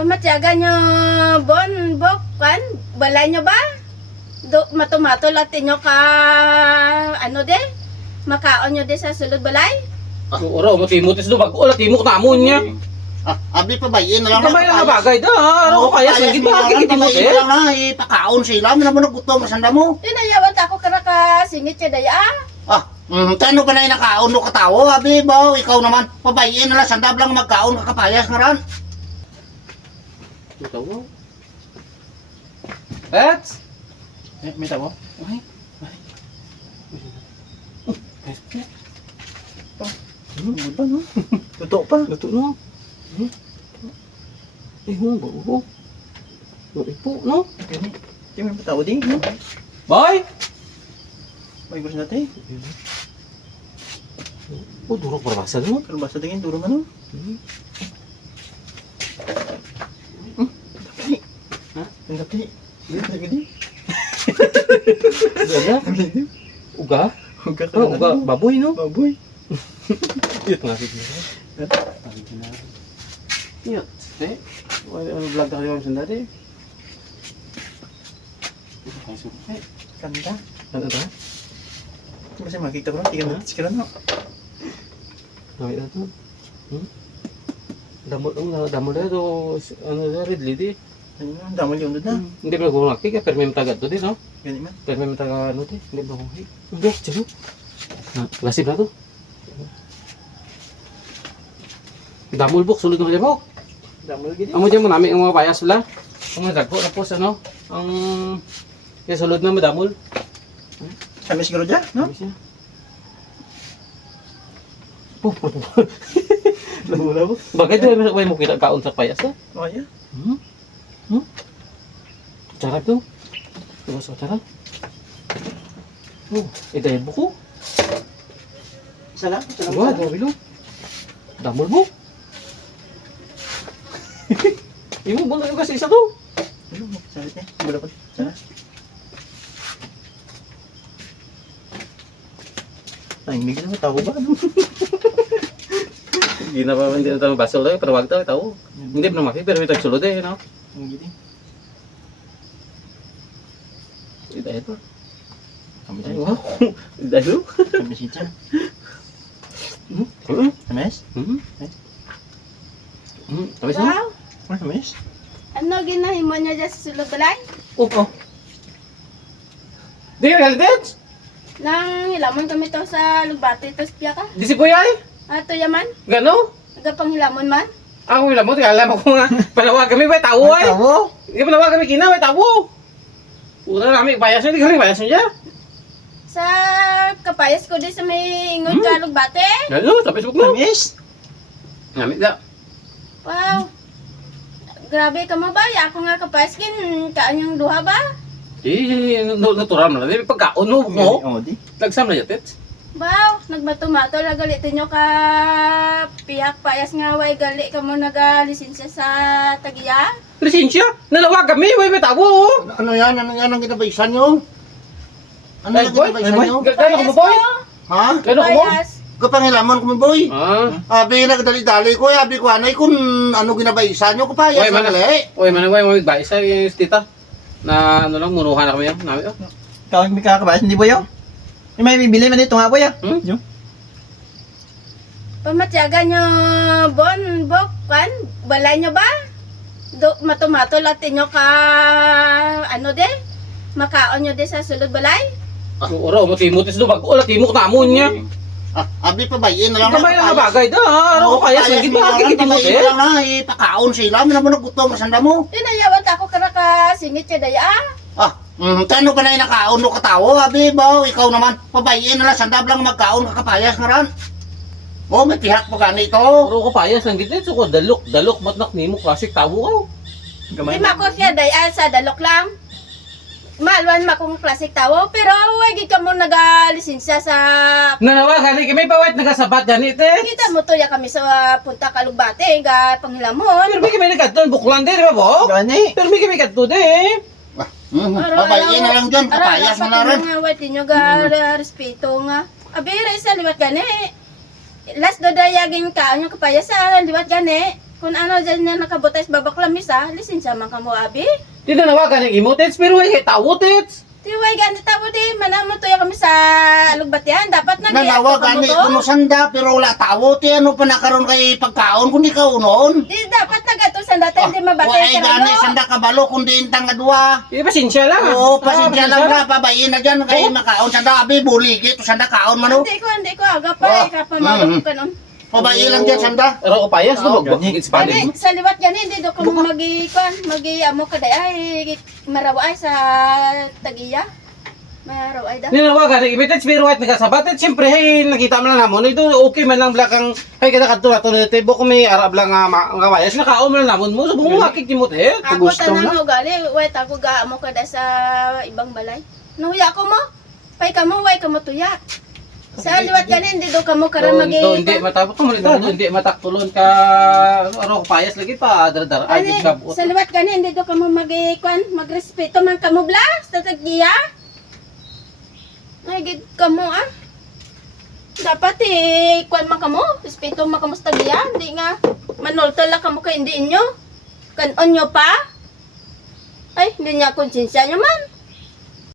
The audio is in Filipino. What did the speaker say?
Pamatyagan nyo, Bon, Bok, kan? Balay nyo ba? Matumato latin nyo ka, ano de? Makaon nyo de sa sulod balay? Ora, matimotes do bago la timok namon niya. Abi pabayin na lang. Kamay lang nga bagay da. Ano ko kaya sa gid ba kitimotes? Pabayin lang na ipakaon sila. Mina mo nagutom masanda mo. Inayawat ako karaka singit siya daya. Tano ka na inakaon no katawo. Abi ba, ikaw naman pabayin na lang sandab lang magkaon kakapayas nga ran. Tawo. Pets? May tawo? Ay. Ba no? Totoo pa. Luto no. Mo ba ko? Ipo no. Di may tao din. Bye. May gusto natin. Oh, durok berbahasa no. Kalau bahasa tingin turun ano? Hah? Tapi dia tak gede. Uga? Uga? Uga Oh, uga baboy no. baboy. Iyot nga sige. Iyot. Eh, wala vlog tayo yung sandali. Kanda. Ano ba? Kasi makita bro, 3 minutes ka na. Nawit na to. Damol na to. Ano na, Ridley di. Ayun, damo yung doon na. Hindi ba ko nakik? Pero may matagat to di, no? Gani man. Pero may mataga ano di. Hindi ba ko nakik? Hindi, tsaro. Lasib na to. Damol buk, sulod na ka buk. Damo lagi. Amo dyan mo namin ang mga payas wala. Ang mga dagpo, tapos ano? Ang... Kaya sulod na madamol. Kami siguro dyan, no? Ano siya? Labo. Bagay doon may mo kita kaon sa payas ha? Oh ya. Cara to. Coba sa cara. Oh, dahil buko. Sana? Wah, grabe lo. Damol mo. Imo bola yung kasi isa to. Ano mo? Salit niya. Bola ko. Sana. Ay, hindi ka naman tao ba? Ano? Hindi na pa hindi na tayo basol tayo, pero wag tayo tao. Hindi pa naman pero ito sulod eh, no? Ang gini. Dahil to. Kami Ay, siya. wow. Dahil. Kami siya. Tamis? Tapos na? Wow! Ano tamis? Ano ginahimo niya dyan sa sulod balay? Oh. Di ka galit? Nang hilamon kami to sa lugbate, tos piya ka. Di si Kuya eh? Ato yaman, Gano? nagapang hilamon man. Ako wala mo, alam ako nga. Palawag kami, may tao eh. Tawo? Hindi palawag kami kina, may tao. Una namin, bayas nyo, di kami bayas nyo dyan. Sa kapayas ko din sa may ingon ka lugbate. Gano, tapos huwag mo. Tamis? Ngamit na. Wow! Grabe ka mo ba? Ako nga kapayas kin, kaan yung duha ba? Natural na lang. Pagkaon mo, Oo, di. nagsam na yatit. Wow! Nagmato-mato na galitin nyo ka pihak payas nga way gali ka mo nagalisensya sa tagiya. Lisensya, nalawag kami, may tao. Ano yan? Ano yan ang kinabaysan nyo? Ano Ay, ang boy, kinabaysan ay, nyo? boy. Gano'n ko mo, boy? Ha? Gano'n ko mo? Payas. Kapangilaman ko mo, boy. Ah. Abi, nagdali-dali ko. Abi ko, anay kung ano ginabaysan nyo. Kapayas Oy, na man. gali. Uy, manaway, may sa yung tita. Na ano lang, munuhan na kami yun. Namin, oh. Kawag may kakabayas, hindi boyo? May bibili man dito nga boyo? Hmm? Pamatyagan nyo, Bon, Bok, kan? Balay nyo ba? Matumato latin nyo ka, ano de? Makaon nyo de sa sulod balay? Ora, matimotes do bago la timok namon niya. Abi, pabayin na lang. Kamay lang nga bagay da. Ano ko kaya sa gid ba kitimotes? Pabayin lang na ipakaon sila. Mina mo nagutom masanda mo. Inayawat ako karaka singit siya daya. Tano ka na inakaon no katawo. Abi ba, ikaw naman pabayin na lang sandab lang magkaon kakapayas nga ran. Oh, may pihak pa gani ito. Oro ko payas lang gid so ko dalok matnak nimo classic tawo ko. Di mako siya daya sa dalok lang. Malwan makong klasik tawo, pero wagi ka mo nagalisensya sa... Nanawa gali kami pawat nagasabat ganit eh. Kita mo to ya kami sa punta kalugbate, ga panghilamon. Pero may kami nagkadton buklan di ba bo? Gani. Pero may kami kadto di. Pabayin na lang dyan, kapayas mo na rin. Nga, wati nyo ga respeto nga. Abira isa liwat gani. Last do dayagin ka, yung kapayas sa liwat gani. Kung ano dyan na nakabutay sa babak lamis lisensya man ka mo abi. Di na nawagan ng imo, tits, pero ay tawo, tits. Tiway gani tao di, manamo tuya kami sa lugbatian. Dapat na Nanawa gani kuno sanda pero wala tawo ti ano pa nakaroon kay pagkaon kundi ka unon. Di dapat nagato sa dati hindi mabatay Ay sa gani ano. sanda kabalo kundi intang adwa. Eh, pasensya lang. Oo, pasensya lang ra pabayin na dyan kay makaon sanda abi buligi to sanda kaon man oh. Hindi ko aga pa kapag malok ka nun. Pabayin lang dyan sanda. Pero upayas, Oo, no? gani. It's valid. Gani, sa liwat gani, hindi do ka amo ka ay maraway sa tagiya. Maraway da. Ninawagan ng imo, tits, pero at nagasabat. Tits, siyempre, hey, nakita mo lang namon. Ito, okay man lang blakang, hey, kita kadto na to na tebo kung may arab lang nga wayas. Nakaon mo lang namon mo. Subong mo makik mo, tits. Ako Gusto tanang na. ugali, wait ako ga amo ka da sa ibang balay. Nuya ko mo. Pay ka mo, way ka mo tuya. Sa liwat gani, hindi do ka mo karon magi. Hindi matapos ko mo hindi mataktulon ka aro payas lagi pa dar Ani, agit ka. sa liwat gani, hindi do ka mo magrespeto man ka mo bla sa tagiya. Ay, gid ka mo Dapat kwan man ka mo, respeto man ka mo sa tagiya. Hindi nga, manolto lang ka mo kay hindi inyo. Kanon nyo pa. Ay, hindi niya konsensya nyo man.